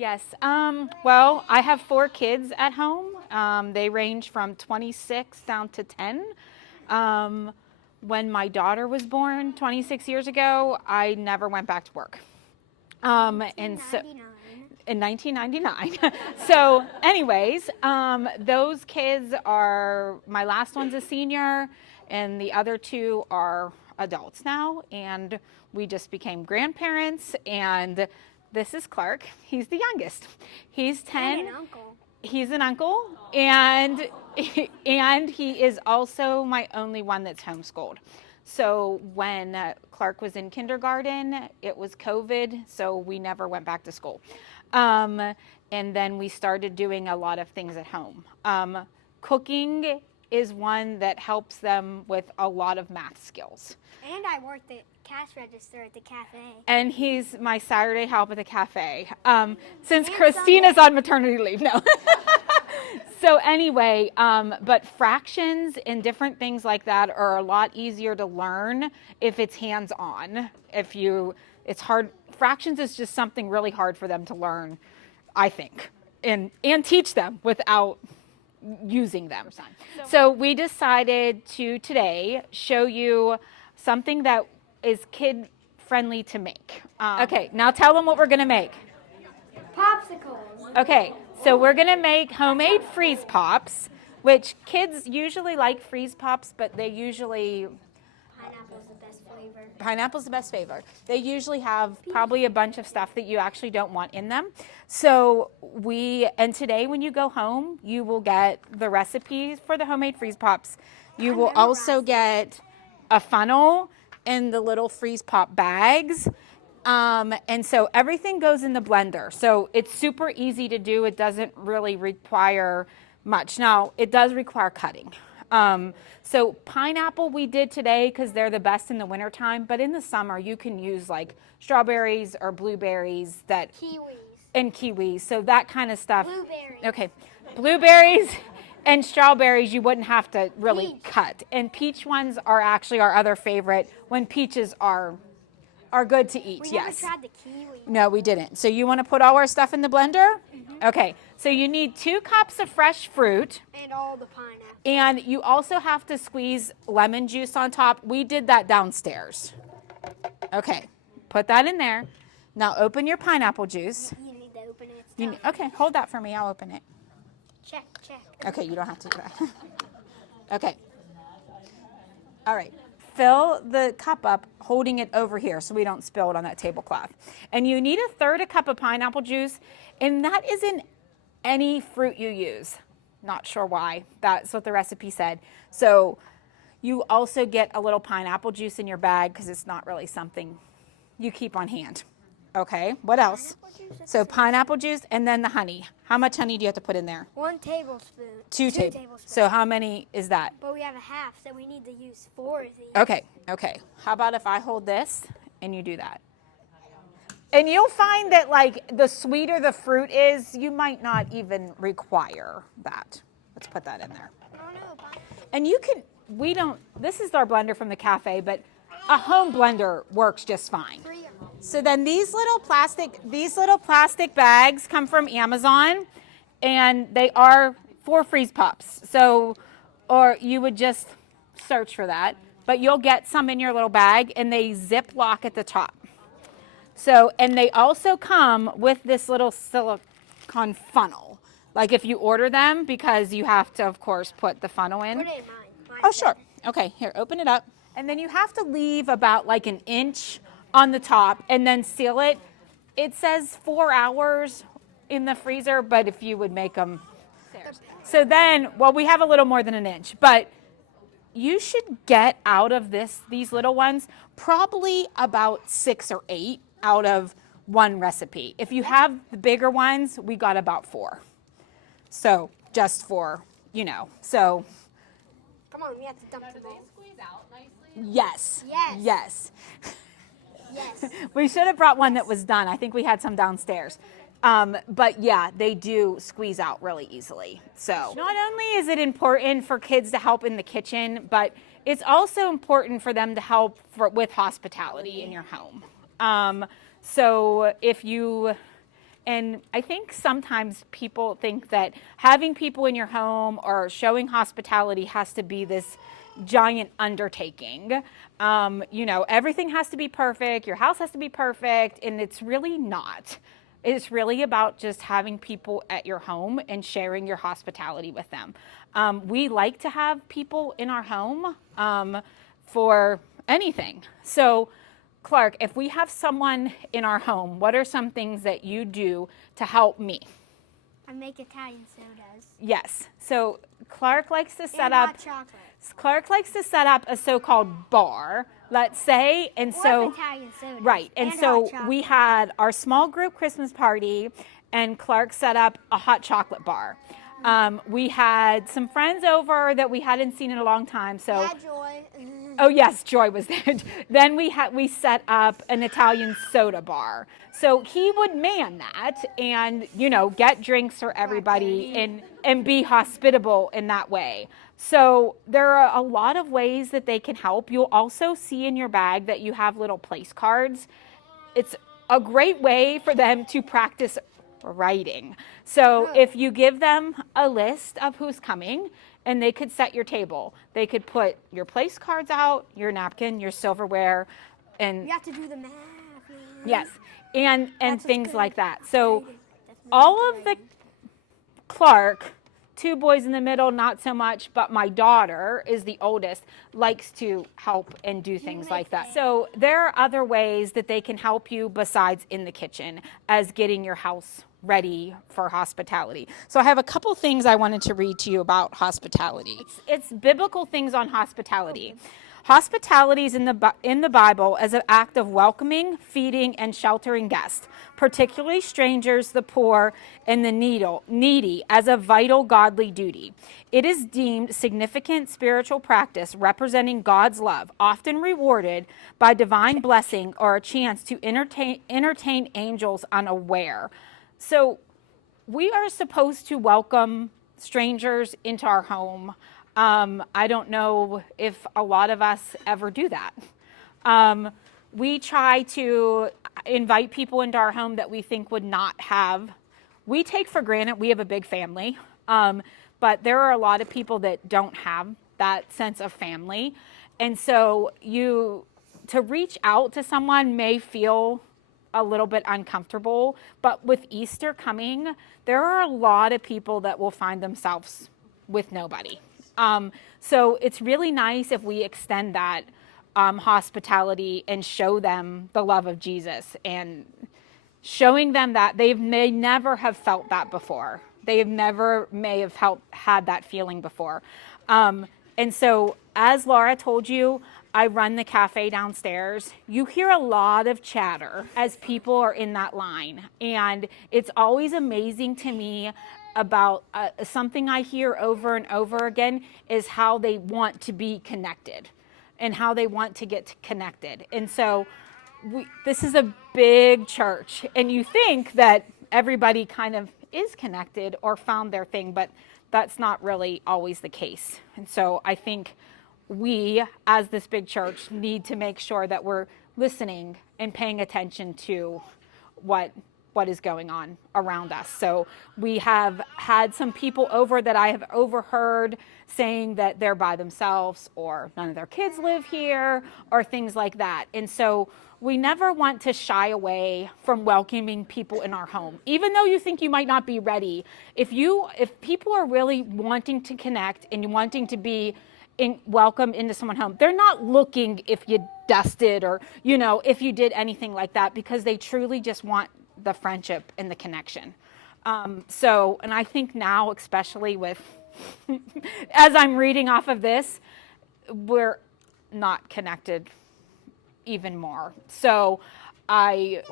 Yes. Well, I have 4 kids at home. They range from 26 down to 10. Um, when my daughter was born 26 years ago, I never went back to work. And so 1999. in 1999. So, anyways, those kids are my last one's a senior, and the other 2 are adults now, and we just became grandparents. And this is Clark. He's the youngest. He's 10. And an uncle. He's an uncle, and and he is also my only one that's homeschooled. So when Clark was in kindergarten, it was COVID, so we never went back to school. And then we started doing a lot of things at home. Cooking is one that helps them with a lot of math skills. And I worked the cash register at the cafe. And he's my Saturday help at the cafe. Since And Christina's Sunday. on maternity leave, no. So anyway, but fractions and different things like that are a lot easier to learn if it's hands-on. It's hard. Fractions is just something really hard for them to learn, I think, and teach them without using them. So we decided to today show you something that is kid friendly to make. Okay, now tell them what we're gonna make. Popsicles. Okay, so we're gonna make homemade freeze pops, which kids usually like freeze pops, but they usually Pineapple's the best flavor. pineapple's the best flavor. They usually have probably a bunch of stuff that you actually don't want in them. So and today when you go home, you will get the recipes for the homemade freeze pops. You will also get a funnel and the little freeze pop bags. And so everything goes in the blender. So it's super easy to do. It doesn't really require much. Now, it does require cutting. So pineapple we did today because they're the best in the wintertime, but in the summer you can use like strawberries or blueberries and kiwis. So that kind of stuff. Blueberries. Okay. Blueberries and strawberries you wouldn't have to really Peach. cut. And peach ones are actually our other favorite when peaches are good to eat. We Yes. never tried the kiwi. No, we didn't. So you want to put all our stuff in the blender? Mm-hmm. Okay. So you need 2 cups of fresh fruit. And all the pineapple. And you also have to squeeze lemon juice on top. We did that downstairs. Okay. Put that in there. Now open your pineapple juice. You need to open it. Okay, hold that for me. I'll open it. Check. Okay, you don't have to do that. Okay. All right. Fill the cup up, holding it over here so we don't spill it on that tablecloth. And you need 1/3 cup of pineapple juice, and that is in any fruit you use. Not sure why. That's what the recipe said. So you also get a little pineapple juice in your bag because it's not really something you keep on hand. Okay, what else? So pineapple juice and then the honey. How much honey do you have to put in there? 1 tablespoon. 2 tablespoons. So how many is that? But we have a half, so we need to use 4 of these. Okay. How about if I hold this and you do that? And you'll find that like the sweeter the fruit is, you might not even require that. Let's put that in there. Oh no, And this is our blender from the cafe, but a home blender works just fine. 3 of them. So then these little plastic bags come from Amazon, and they are for freeze pops. So, or you would just search for that, but you'll get some in your little bag, and they zip lock at the top. So, and they also come with this little silicone funnel. Like if you order them, because you have to, of course, put the funnel in. Put it in mine. Oh, sure. Okay, here, open it up. And then you have to leave about like an inch on the top and then seal it. It says 4 hours in the freezer, but if you would make them. So then, well, we have a little more than an inch, but you should get out of these little ones probably about 6 or 8 out of one recipe. If you have the bigger ones, we got about 4. So just for, so. Come on, we have to dump them all. Squeeze out nicely. Yes. Yes. We should have brought one that was done. I think we had some downstairs. But yeah, they do squeeze out really easily. So not only is it important for kids to help in the kitchen, but it's also important for them to help with hospitality in your home. So if you And I think sometimes people think that having people in your home or showing hospitality has to be this giant undertaking. Everything has to be perfect, your house has to be perfect, and it's really not. It's really about just having people at your home and sharing your hospitality with them. We like to have people in our home for anything. So, Clark, if we have someone in our home, what are some things that you do to help me? I make Italian sodas. Yes. So Clark likes to set And up. hot chocolate. Clark likes to set up a so-called bar, let's say, and Or so Italian sodas. right. And hot so chocolate. we had our small group Christmas party, and Clark set up a hot chocolate bar. We had some friends over that we hadn't seen in a long time. So Yeah, Joy. oh yes, Joy was there. Then we set up an Italian soda bar. So he would man that and get drinks for everybody and be hospitable in that way. So there are a lot of ways that they can help. You'll also see in your bag that you have little place cards. It's a great way for them to practice writing. So if you give them a list of who's coming, and they could set your table, they could put your place cards out, your napkin, your silverware, and You have to do the math. yes, and That's things good. like that. So That's all of the Clark, two boys in the middle, not so much, but my daughter is the oldest, likes to help and do things like that. So there are other ways that they can help you besides in the kitchen as getting your house ready for hospitality. So I have a couple things I wanted to read to you about hospitality. It's biblical things on hospitality. Hospitality is in the Bible as an act of welcoming, feeding, and sheltering guests, particularly strangers, the poor, and the needy, as a vital godly duty. It is deemed significant spiritual practice representing God's love, often rewarded by divine blessing or a chance to entertain angels unaware. So we are supposed to welcome strangers into our home. I don't know if a lot of us ever do that. We try to invite people into our home that we think would not have. We take for granted we have a big family, but there are a lot of people that don't have that sense of family. And so to reach out to someone may feel a little bit uncomfortable, but with Easter coming, there are a lot of people that will find themselves with nobody. So it's really nice if we extend that hospitality and show them the love of Jesus and showing them that they may never have felt that before. They may have had that feeling before. And so, as Laura told you, I run the cafe downstairs. You hear a lot of chatter as people are in that line. And it's always amazing to me about something I hear over and over again is how they want to be connected and how they want to get connected. And so this is a big church. And you think that everybody kind of is connected or found their thing, but that's not really always the case. And so I think we, as this big church, need to make sure that we're listening and paying attention to what is going on around us. So we have had some people over that I have overheard saying that they're by themselves or none of their kids live here or things like that. And so we never want to shy away from welcoming people in our home. Even though you think you might not be ready, if people are really wanting to connect and wanting to be welcome into someone's home, they're not looking if you dusted or, if you did anything like that, because they truly just want the friendship and the connection. And I think now, especially with, as I'm reading off of this, we're not connected even more. So I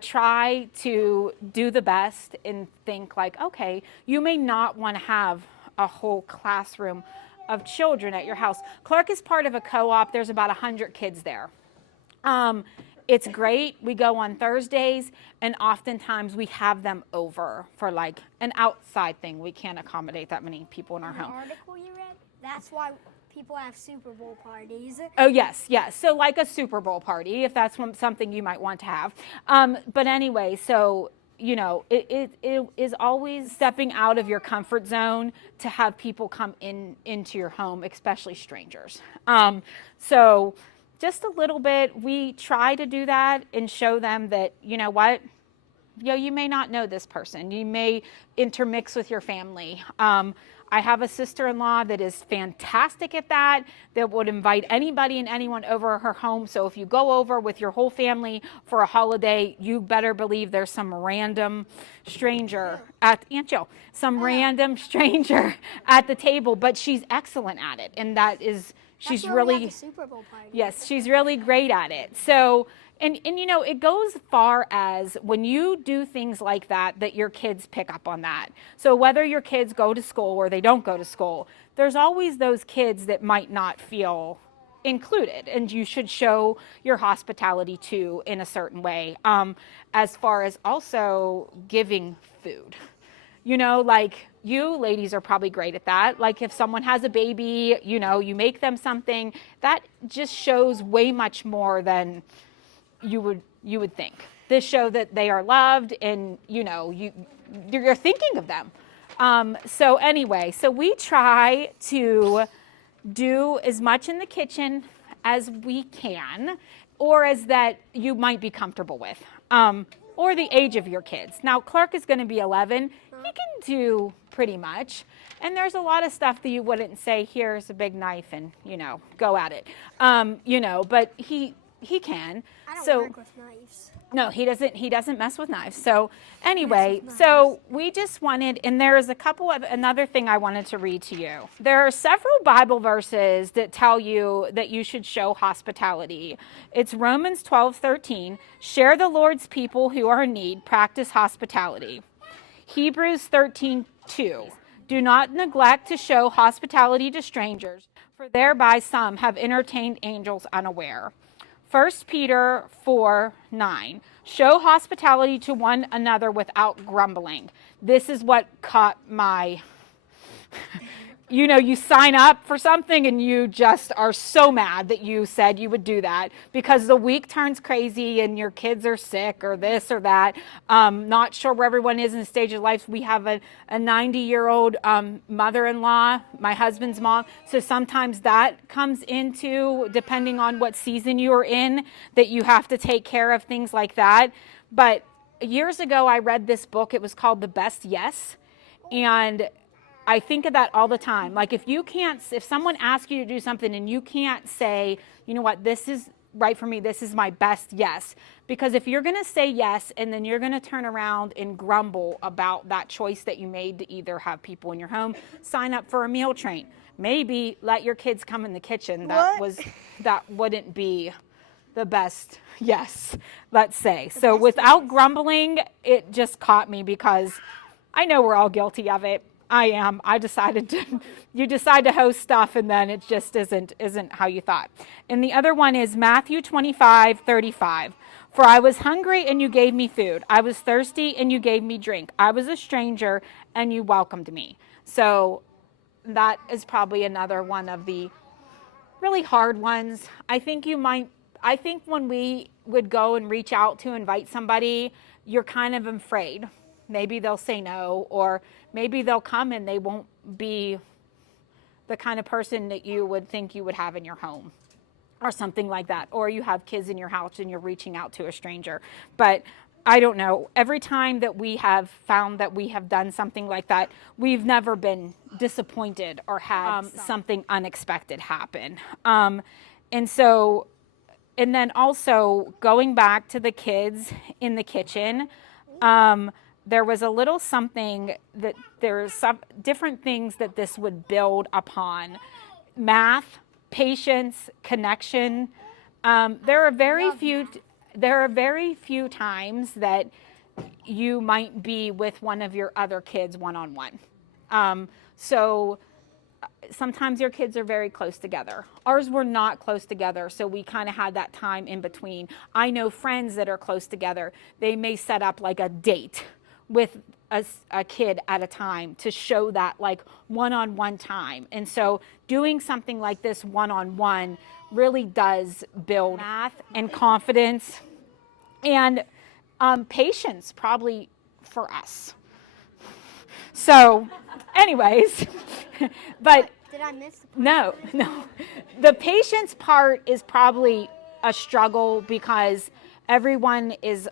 try to do the best and think like, okay, you may not want to have a whole classroom of children at your house. Clark is part of a co-op. There's about 100 kids there. It's great. We go on Thursdays, and oftentimes we have them over for like an outside thing. We can't accommodate that many people in our home. An article you read? That's why people have Super Bowl parties. Oh, yes. So like a Super Bowl party, if that's something you might want to have. But anyway, so it is always stepping out of your comfort zone to have people come into your home, especially strangers. So just a little bit, we try to do that and show them that, you know what, you may not know this person. You may intermix with your family. I have a sister-in-law that is fantastic at that would invite anybody and anyone over her home. So if you go over with your whole family for a holiday, you better believe there's some random stranger at Aunt Jill, random stranger at the table. But she's excellent at it, and she's really Super Bowl party. Yes, she's really great at it. So. And it goes far as when you do things like that your kids pick up on that. So whether your kids go to school or they don't go to school, there's always those kids that might not feel included, and you should show your hospitality too in a certain way. As far as also giving food. Like you ladies are probably great at that. Like if someone has a baby, you make them something, that just shows way much more than you would think. This show that they are loved, and you're thinking of them. So anyway, so we try to do as much in the kitchen as we can, or as that you might be comfortable with, or the age of your kids. Now Clark is going to be 11. He can do pretty much. And there's a lot of stuff that you wouldn't say, here's a big knife and, go at it. But he can. I don't so work with knives. No, he doesn't mess with knives. So anyway, so we just wanted, and there is another thing I wanted to read to you. There are several Bible verses that tell you that you should show hospitality. It's Romans 12:13. Share the Lord's people who are in need, practice hospitality. Hebrews 13:2. Do not neglect to show hospitality to strangers, for thereby some have entertained angels unaware. 1 Peter 4:9. Show hospitality to one another without grumbling. This is what caught my you sign up for something and you just are so mad that you said you would do that because the week turns crazy and your kids are sick or this or that. Not sure where everyone is in the stage of life. We have a 90-year-old mother-in-law, my husband's mom. So sometimes that comes into, depending on what season you are in, that you have to take care of things like that. But years ago, I read this book. It was called The Best Yes. And I think of that all the time. Like if someone asks you to do something and you can't say, you know what, this is right for me, this is my best yes. Because if you're going to say yes and then you're going to turn around and grumble about that choice that you made to either have people in your home, sign up for a meal train. Maybe let your kids come in the kitchen. That wouldn't be the best yes, let's say. So without grumbling, it just caught me because I know we're all guilty of it. I am. You decide to host stuff and then it just isn't how you thought. And the other one is Matthew 25:35. For I was hungry and you gave me food. I was thirsty and you gave me drink. I was a stranger and you welcomed me. So that is probably another one of the really hard ones. I think when we would go and reach out to invite somebody, you're kind of afraid. Maybe they'll say no, or maybe they'll come and they won't be the kind of person that you would think you would have in your home or something like that. Or you have kids in your house and you're reaching out to a stranger. But I don't know. Every time that we have found that we have done something like that, we've never been disappointed or had something unexpected happen. And then also going back to the kids in the kitchen, there was a little something that there's some different things that this would build upon. Math, patience, connection. There are very few times that you might be with one of your other kids one-on-one. So sometimes your kids are very close together. Ours were not close together, so we kind of had that time in between. I know friends that are close together. They may set up like a date with a kid at a time to show that like one-on-one time. And so doing something like this one-on-one really does build math and confidence and patience, probably for us. So, anyways, but Did I miss the part? no. The patience part is probably a struggle because everyone is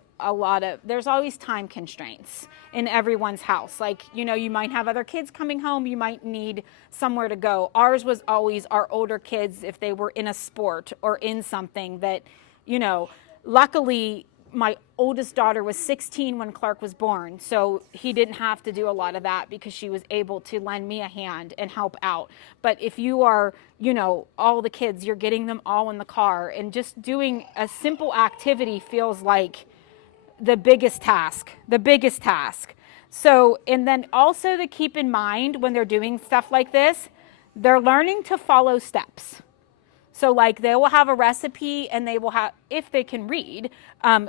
there's always time constraints in everyone's house. Like, you might have other kids coming home, you might need somewhere to go. Ours was always our older kids if they were in a sport or in something that, luckily my oldest daughter was 16 when Clark was born, so he didn't have to do a lot of that because she was able to lend me a hand and help out. But if you are, all the kids, you're getting them all in the car, and just doing a simple activity feels like the biggest task. So, and then also to keep in mind when they're doing stuff like this, they're learning to follow steps. So like they will have a recipe and they will have, if they can read,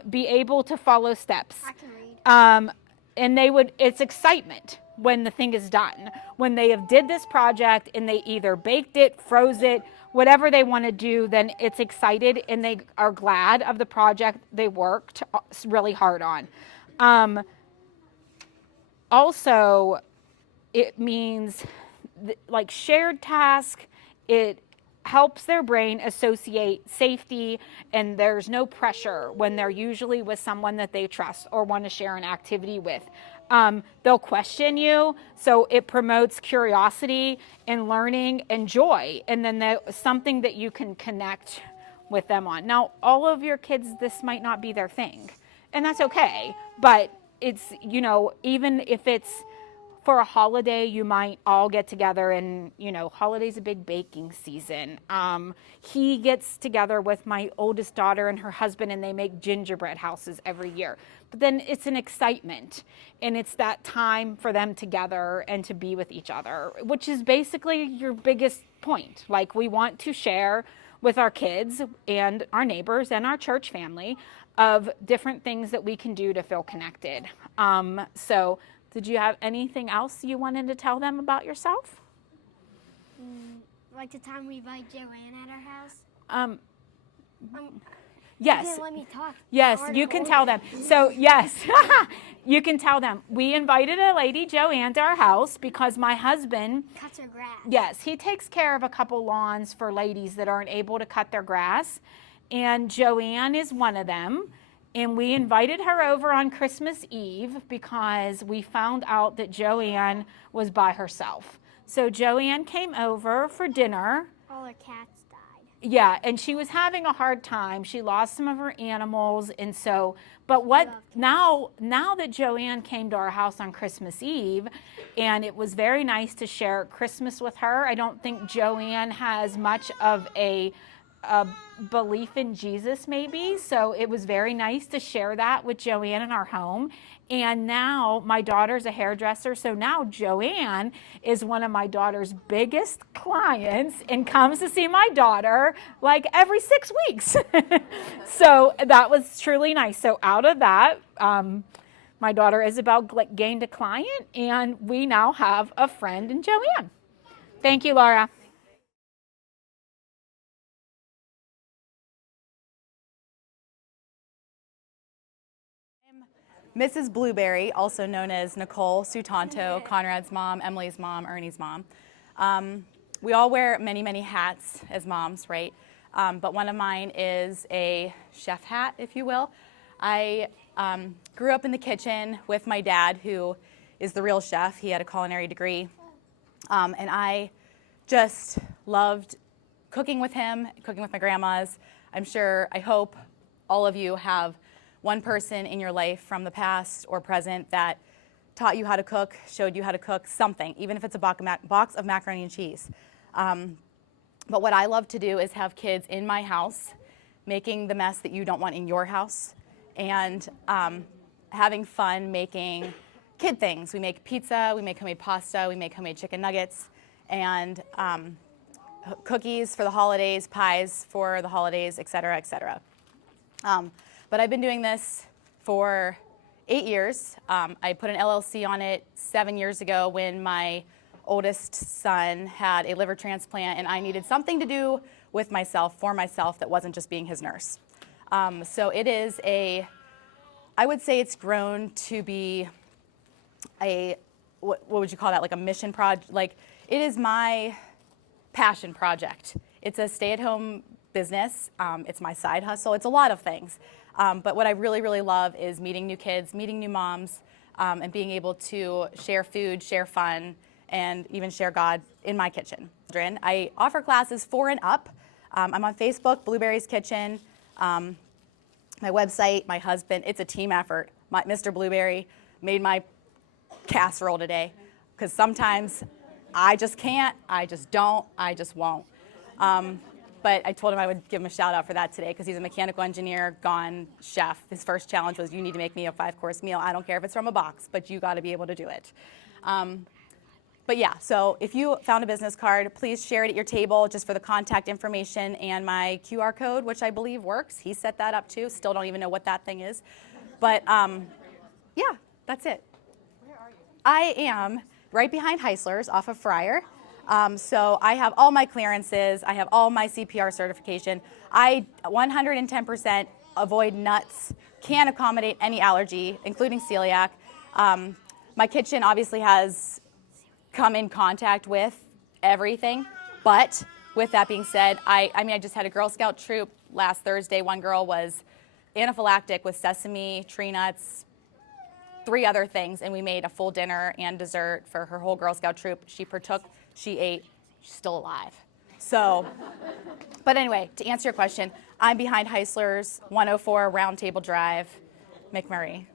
be able to follow steps. I can read. And it's excitement when the thing is done. When they have did this project and they either baked it, froze it, whatever they want to do, then it's excited and they are glad of the project they worked really hard on. Also, it means like shared task, it helps their brain associate safety, and there's no pressure when they're usually with someone that they trust or want to share an activity with. They'll question you, so it promotes curiosity and learning and joy, and then something that you can connect with them on. Now, all of your kids, this might not be their thing, and that's okay, but it's, even if it's for a holiday, you might all get together and, holiday's a big baking season. He gets together with my oldest daughter and her husband, and they make gingerbread houses every year. But then it's an excitement, and it's that time for them together and to be with each other, which is basically your biggest point. Like, we want to share with our kids and our neighbors and our church family of different things that we can do to feel connected. So did you have anything else you wanted to tell them about yourself? Like the time we invite Joanne at our house? Yes. You didn't let me talk. Yes, you can tell them. So, yes, you can tell them. We invited a lady, Joanne, to our house because my husband cuts her grass. Yes, he takes care of a couple lawns for ladies that aren't able to cut their grass, and Joanne is one of them. And we invited her over on Christmas Eve because we found out that Joanne was by herself. So Joanne came over for dinner. All her cats died. Yeah, and she was having a hard time. She lost some of her animals, and so, but now that Joanne came to our house on Christmas Eve, and it was very nice to share Christmas with her. I don't think Joanne has much of a belief in Jesus, maybe. So it was very nice to share that with Joanne in our home. And now my daughter's a hairdresser. So now Joanne is one of my daughter's biggest clients and comes to see my daughter like every 6 weeks. So that was truly nice. So out of that, my daughter Isabel gained a client, and we now have a friend in Joanne. Thank you, Laura. Mrs. Blueberry, also known as Nicole, Sutanto, Conrad's mom, Emily's mom, Ernie's mom. We all wear many, many hats as moms, right? But one of mine is a chef hat, if you will. I grew up in the kitchen with my dad, who is the real chef. He had a culinary degree. And I just loved cooking with him, cooking with my grandmas. I hope all of you have one person in your life from the past or present that taught you how to cook, showed you how to cook something, even if it's a box of macaroni and cheese. But what I love to do is have kids in my house making the mess that you don't want in your house, and having fun making kid things. We make pizza, we make homemade pasta, we make homemade chicken nuggets, and cookies for the holidays, pies for the holidays, et cetera, et cetera. But I've been doing this for 8 years. I put an LLC on it 7 years ago when my oldest son had a liver transplant, and I needed something to do with myself, for myself, that wasn't just being his nurse. So it is I would say it's grown to be what would you call that, like a mission project? Like, it is my passion project. It's a stay-at-home business. It's my side hustle. It's a lot of things. But what I really, really love is meeting new kids, meeting new moms, and being able to share food, share fun, and even share God in my kitchen. I offer classes 4 and up. I'm on Facebook, Blueberry's Kitchen. My website, my husband, it's a team effort. Mr. Blueberry made my casserole today, because sometimes I just can't, I just don't, I just won't. But I told him I would give him a shout out for that today, because he's a mechanical engineer, gone chef. His first challenge was, you need to make me a 5-course meal. I don't care if it's from a box, but you got to be able to do it. But yeah, so if you found a business card, please share it at your table, just for the contact information and my QR code, which I believe works. He set that up too. Still don't even know what that thing is. But yeah, that's it. Where are you? I am right behind Heisler's off of Fryer. So I have all my clearances. I have all my CPR certification. I 110% avoid nuts, can accommodate any allergy, including celiac. My kitchen obviously has come in contact with everything. But with that being said, I just had a Girl Scout troop last Thursday. One girl was anaphylactic with sesame, tree nuts, 3 other things, and we made a full dinner and dessert for her whole Girl Scout troop. She partook, she ate, she's still alive. So, but anyway, to answer your question, I'm behind Heisler's, 104 Round Table Drive, McMurray.